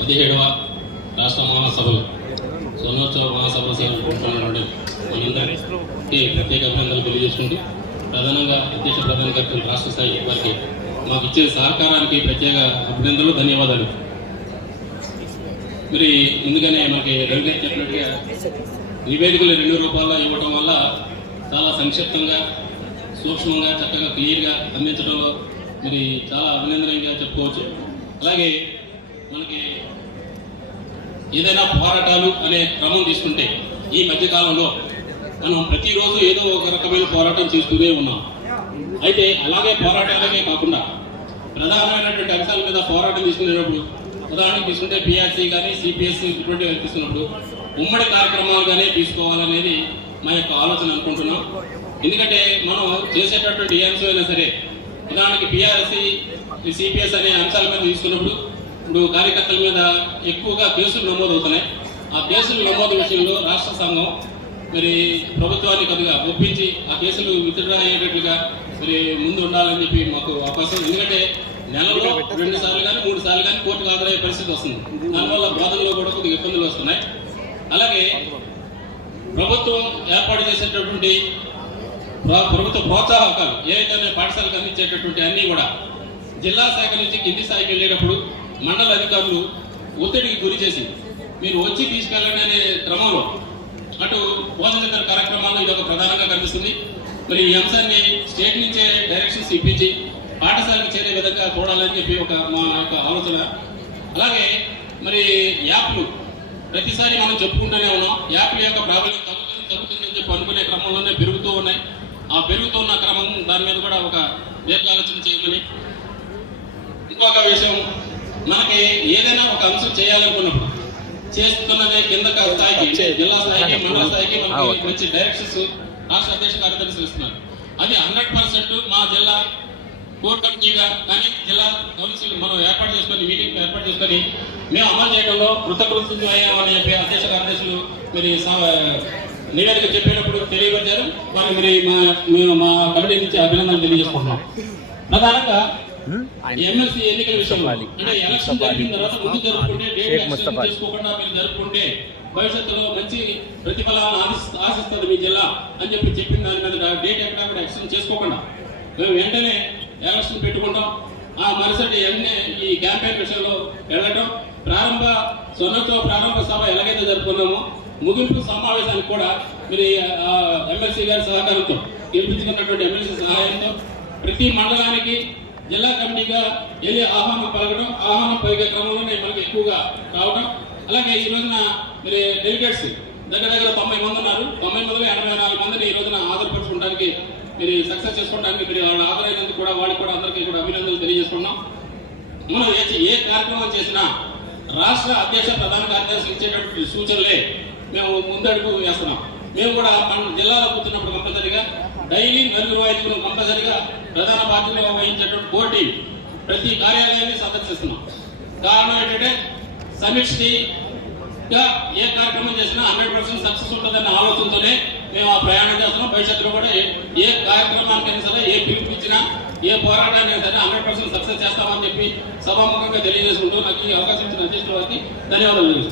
17వ రాష్ట్ర మహాసభలు స్వర్ణోత్సవ మహాసభలు జరుపుకుంటున్నటువంటి మనందరికీ ప్రత్యేక అభినందనలు తెలియజేసుకుంటూ ప్రధానంగా అధ్యక్ష ప్రధాన కార్యక్రమం రాష్ట్ర స్థాయి వారికి మాకు ఇచ్చే సహకారానికి ప్రత్యేక అభినందనలు, ధన్యవాదాలు. మరి ఎందుకనే మనకి రవిగారు చెప్పినట్టుగా నివేదికలు 2 రూపాయల్లో ఇవ్వటం వల్ల చాలా సంక్షిప్తంగా, సూక్ష్మంగా, చక్కగా, క్లియర్గా అందించడంలో మరి చాలా అభినందనీయంగా చెప్పుకోవచ్చు. అలాగే మనకి ఏదైనా పోరాటాలు అనే క్రమం తీసుకుంటే ఈ మధ్యకాలంలో మనం ప్రతిరోజు ఏదో ఒక రకమైన పోరాటం చేస్తూనే ఉన్నాం. అయితే అలాగే పోరాటాలకే కాకుండా ప్రధానమైనటువంటి అంశాల మీద పోరాటం తీసుకునేటప్పుడు ఉదాహరణకు తీసుకుంటే పిఆర్సీ కానీ సిపిఎస్ ఇటువంటివి తీసుకున్నప్పుడు ఉమ్మడి కార్యక్రమాలుగానే తీసుకోవాలనేది మా యొక్క ఆలోచన అనుకుంటున్నాం. ఎందుకంటే మనం చేసేటటువంటి ఏ అంశమైనా సరే ఉదాహరణకి పిఆర్సీ సిపిఎస్ అనే అంశాల మీద తీసుకున్నప్పుడు ఇప్పుడు కార్యకర్తల మీద ఎక్కువగా కేసులు నమోదవుతున్నాయి. ఆ కేసులు నమోదు విషయంలో రాష్ట్ర సంఘం మరి ప్రభుత్వాన్ని కొద్దిగా ఒప్పించి ఆ కేసులు విత్డ్రా అయ్యేటట్లుగా మరి ముందు ఉండాలని చెప్పి మాకు అవకాశం. ఎందుకంటే నెలలో 2 సార్లు కానీ 3 సార్లు కానీ కోర్టుకు హాజరయ్యే పరిస్థితి వస్తుంది. దానివల్ల బాధల్లో కూడా కొద్దిగా ఇబ్బందులు వస్తున్నాయి. అలాగే ప్రభుత్వం ఏర్పాటు చేసేటటువంటి ప్రభుత్వ ప్రోత్సాహకాలు ఏవైతే పాఠశాలకు అందించేటటువంటి అన్నీ కూడా జిల్లా శాఖ నుంచి కింది స్థాయికి వెళ్ళేటప్పుడు మండల అధికారులు ఒత్తిడికి గురి చేసి మీరు వచ్చి తీసుకెళ్ళండి అనే క్రమంలో అటు బోధన కార్యక్రమాల్లో ఇది ఒక ప్రధానంగా కనిపిస్తుంది. మరి ఈ అంశాన్ని స్టేట్ నుంచే డైరెక్షన్స్ ఇప్పించి పాఠశాలకు చేరే విధంగా చూడాలని చెప్పి మా యొక్క ఆలోచన. అలాగే మరి యాప్లు ప్రతిసారి మనం చెప్పుకుంటూనే ఉన్నాం. యాప్ల యొక్క ప్రాబ్లం తగ్గుతుందని చెప్పి అనుకునే క్రమంలోనే పెరుగుతూ ఉన్నాయి. ఆ పెరుగుతున్న క్రమం దాని మీద కూడా ఒక దీర్ఘాలోచన చేయమని. ఇంకొక విషయం, మనకి ఏదైనా ఒక అంశం చేయాలనుకున్నప్పుడు చేస్తున్నదే కింద స్థాయికి, జిల్లా స్థాయికి, మండల స్థాయికి మనకి మంచి డైరెక్షన్స్ రాష్ట్ర అధ్యక్ష కార్యదర్శులు ఇస్తున్నారు. అది 100% మా జిల్లా కోర్ కమిటీగా కానీ జిల్లా కౌన్సిల్ మనం ఏర్పాటు చేసుకొని మీటింగ్ ఏర్పాటు చేసుకొని మేము అమలు చేయడంలో కృతకృత్యం అయ్యామని చెప్పి అధ్యక్ష కార్యదర్శులు మరి నివేదిక చెప్పేటప్పుడు తెలియపరిచారు. వారికి మరి మా కమిటీ నుంచి అభినందనలు తెలియజేసుకుంటున్నాం. ప్రధానంగా ఎమ్మెల్సీ ఎన్నికల విషయంలో అంటే ఎలక్షన్ జరిగిన తర్వాత ముందు జరుపుకుంటే చేసుకోకుండా మీరు జరుపుకుంటే భవిష్యత్తులో మంచి ప్రతిఫలాన్ని ఆశిస్తుంది మీ జిల్లా అని చెప్పిన దాని మీద డేట్ ఎక్కడ కూడా ఎక్స్టెండ్ చేసుకోకుండా మేము వెంటనే ఎలక్షన్ పెట్టుకుంటాం. ఆ మరుసటి అన్ని ఈ క్యాంపెయిన్ విషయంలో వెళ్ళటం, స్వర్ణోత్సవ ప్రారంభ సభ ఎలాగైతే జరుపుకున్నామో ముగింపు సమావేశానికి కూడా మీరు ఎమ్మెల్సీ గారి సహకారంతో గెలిపించుకున్నటువంటి ఎమ్మెల్సీ సహాయంతో ప్రతి మండలానికి జిల్లా కమిటీగా వెళ్ళి ఆహ్వానం పలకడం, ఆహ్వానం పలికే క్రమంలోనే మనకి ఎక్కువగా రావడం. అలాగే ఈ రోజున మరి డెలిగేట్స్ దగ్గర 90 మంది ఉన్నారు. 90 మందిలో 84 మందిని ఈ రోజున ఆధారపరచుకోవడానికి మీరు సక్సెస్ చేసుకోవడానికి మీరు ఆధారైనందుకు కూడా వాళ్ళకి కూడా అందరికీ కూడా అభినందనలు తెలియజేసుకున్నాం. మనం ఏ కార్యక్రమం చేసినా రాష్ట్ర అధ్యక్ష ప్రధాన కార్యదర్శి ఇచ్చేటటువంటి సూచనలే మేము ముందడుగు వేస్తున్నాం. మేము కూడా మన జిల్లాలో కూర్చున్నప్పుడు కంపల్సరిగా డైలీ 4-5 కంపల్సరిగా ప్రధాన బాధ్యతగా వహించేటువంటి పోటీ ప్రతి కార్యాలయాన్ని సందర్శిస్తున్నాం. కారణం ఏంటంటే సమిష్టిగా ఏ కార్యక్రమం చేసినా 100% సక్సెస్ ఉంటుందన్న ఆలోచనతోనే మేము ఆ ప్రయాణం చేస్తున్నాం. భవిష్యత్తులో కూడా ఏ కార్యక్రమానికైనా సరే, ఏ పిలుపునిచ్చినా, ఏ పోరాటాన్ని సరే 100% సక్సెస్ చేస్తామని చెప్పి సభాముఖంగా తెలియజేసుకుంటూ నాకు ఈ అవకాశం ఇచ్చిన అధ్యక్షుల వారికి ధన్యవాదాలు.